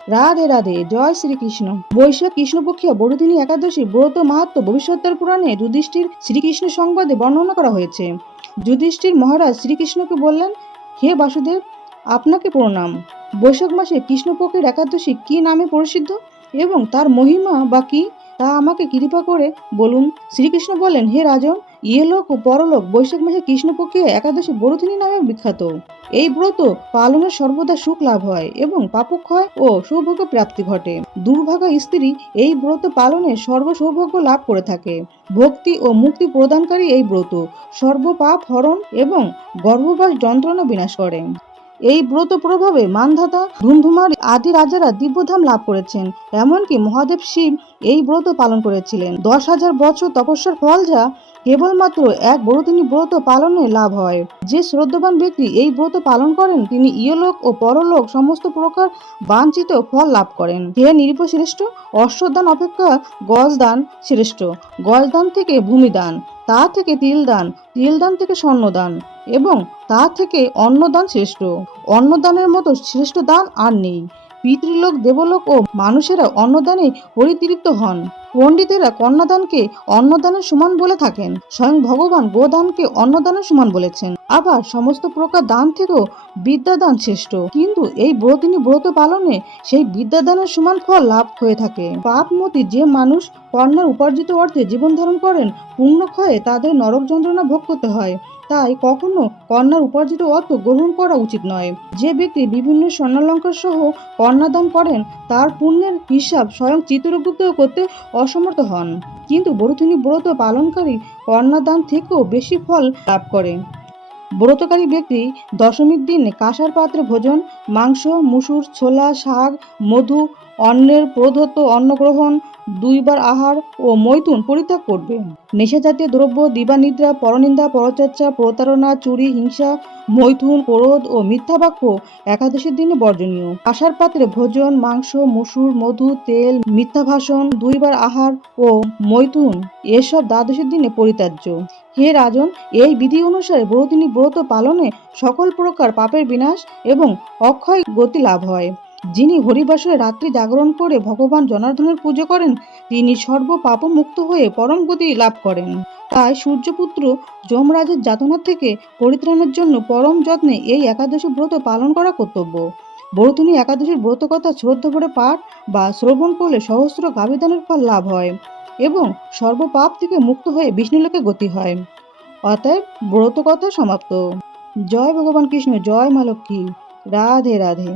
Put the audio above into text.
রাধে রাধে, জয় শ্রীকৃষ্ণ। বৈশাখ কৃষ্ণপক্ষিয়া বড়দিনী একাদশী ব্রত মাহাত্ম্য ভবিষ্যদ্বার পুরাণে যুধিষ্ঠির শ্রীকৃষ্ণ সংবাদে বর্ণনা করা হয়েছে। যুধিষ্ঠির মহারাজ শ্রীকৃষ্ণকে বললেন, হে বাসুদেব, আপনাকে প্রণাম। বৈশাখ মাসে কৃষ্ণপক্ষের একাদশী কি নামে প্রসিদ্ধ এবং তার মহিমা বা কি, তা আমাকে কৃপা করে বলুন। শ্রীকৃষ্ণ বললেন, হে রাজন, ইহলোক ও পরলোক বৈশাখ মাসে কৃষ্ণপক্ষে একাদশী বড়দিনী নামে বিখ্যাত। এই ব্রত পালনের সর্বদা সুখ লাভ হয় এবং পাপক্ষয় ও সৌভাগ্য প্রাপ্তি ঘটে। দুর্ভাগা স্ত্রী এই ব্রত পালনে সর্ব সৌভাগ্য লাভ করে থাকে। ভক্তি ও মুক্তি প্রদানকারী এই ব্রত সর্বপাপ হরণ এবং গর্ভবাস যন্ত্রণা বিনাশ করে। এই ব্রত প্রভাবে মানধাতা, ধুমধুমার আদি রাজারা দিব্যধাম লাভ করেছেন। এমনকি মহাদেব শিব এই ব্রত পালন করেছিলেন। 10,000 বছর তপস্যার ফল যা কেবলমাত্র এক বড়দিনী ব্রত পালনে লাভ হয়। যে শ্রদ্ধাবান ব্যক্তি এই ব্রত পালন করেন তিনি ইহলোক ও পরলোক সমস্ত প্রকার বাঞ্ছিত ফল লাভ করেন। হে নিরীপশ্রেষ্ঠ, অশ্বদান অপেক্ষা গজদান শ্রেষ্ঠ। গজদান থেকে ভূমিদান, তা থেকে তিলদান, তিলদান থেকে স্বর্ণদান এবং তা থেকে অন্নদান শ্রেষ্ঠ। অন্নদানের মতো শ্রেষ্ঠ দান আর নেই। পিতৃলোক, দেবলোক ও মানুষেরা অন্নদানে পরিতৃপ্ত হন। পণ্ডিতেরা কন্যাদানকে অন্নদানের সমান বলে থাকেন। স্বয়ং ভগবান গোদানকে অন্নদানের সমান বলেছেন। আবার সমস্ত প্রকার দান থেকেও বিদ্যাদান শ্রেষ্ঠ। কিন্তু এই ব্রতিনী ব্রত পালনে সেই বিদ্যাদানের সমান ফল লাভ হয়ে থাকে। পাপমতি যে মানুষ কন্যার উপার্জিত অর্থে জীবন ধারণ করেন, পুণ্যক্ষয়ে তাদের নরক যন্ত্রণা ভোগ করতে হয়। তাই কখনো কন্যার উপার্জিত অর্থ গ্রহণ করা উচিত নয়। যে ব্যক্তি বিভিন্ন স্বর্ণালঙ্কার সহ কন্যাদান করেন তার পুণ্যের হিসাব স্বয়ং চিত্রগুপ্ত করতে অসমর্থ হন। কিন্তু বড়দিনী ব্রত পালনকারী কন্যাদান থেকেও বেশি ফল লাভ করে। ব্রতকারী ব্যক্তি দশমীর দিন কাঁসার পাত্রে ভোজন, মাংস, মুসুর, ছোলা, শাক, মধু, অন্নের প্রদত্ত অন্নগ্রহণ, 2 বার আহার ও মৈথুন পরিত্যাগ করবে। নেশাজাতীয় দ্রব্য, দিবানিদ্রা, পরনিন্দা, পরচর্চা, প্রতারণা, চুরি, হিংসা, মৈথুন, ক্রোধ ও মিথ্যা বাক্য একাদশীর দিনে বর্জনীয়। কাঁসার পাত্রে ভোজন, মাংস, মুসুর, মধু, তেল, মিথ্যা ভাষণ, 2 বার আহার ও মৈথুন এসব দ্বাদশীর দিনে পরিত্যাজ্য। হে রাজন, এই বিধি অনুসারে বড়দিনী ব্রত পালনে সকল প্রকার পাপের বিনাশ এবং অক্ষয় গতি লাভ হয়। যিনি হরিবাসরে রাত্রি জাগরণ করে ভগবান জনার্দনের পুজো করেন তিনি সর্ব পাপমুক্ত হয়ে পরম গতি লাভ করেন। তাই সূর্যপুত্র যমরাজের যাতনা থেকে পরিত্রাণের জন্য পরম যত্নে এই একাদশী ব্রত পালন করা কর্তব্য। বড়দিনী একাদশীর ব্রত কথা শ্রদ্ধা ভরে পাঠ বা শ্রবণ করলে সহস্র গাভীদানের ফল লাভ হয় এবং সর্বপাপ থেকে মুক্ত হয়ে বিষ্ণুলোকে গতি হয়। অতএব ব্রত কথা সমাপ্ত। জয় ভগবান কৃষ্ণ, জয় মা লক্ষ্মী। রাধে রাধে।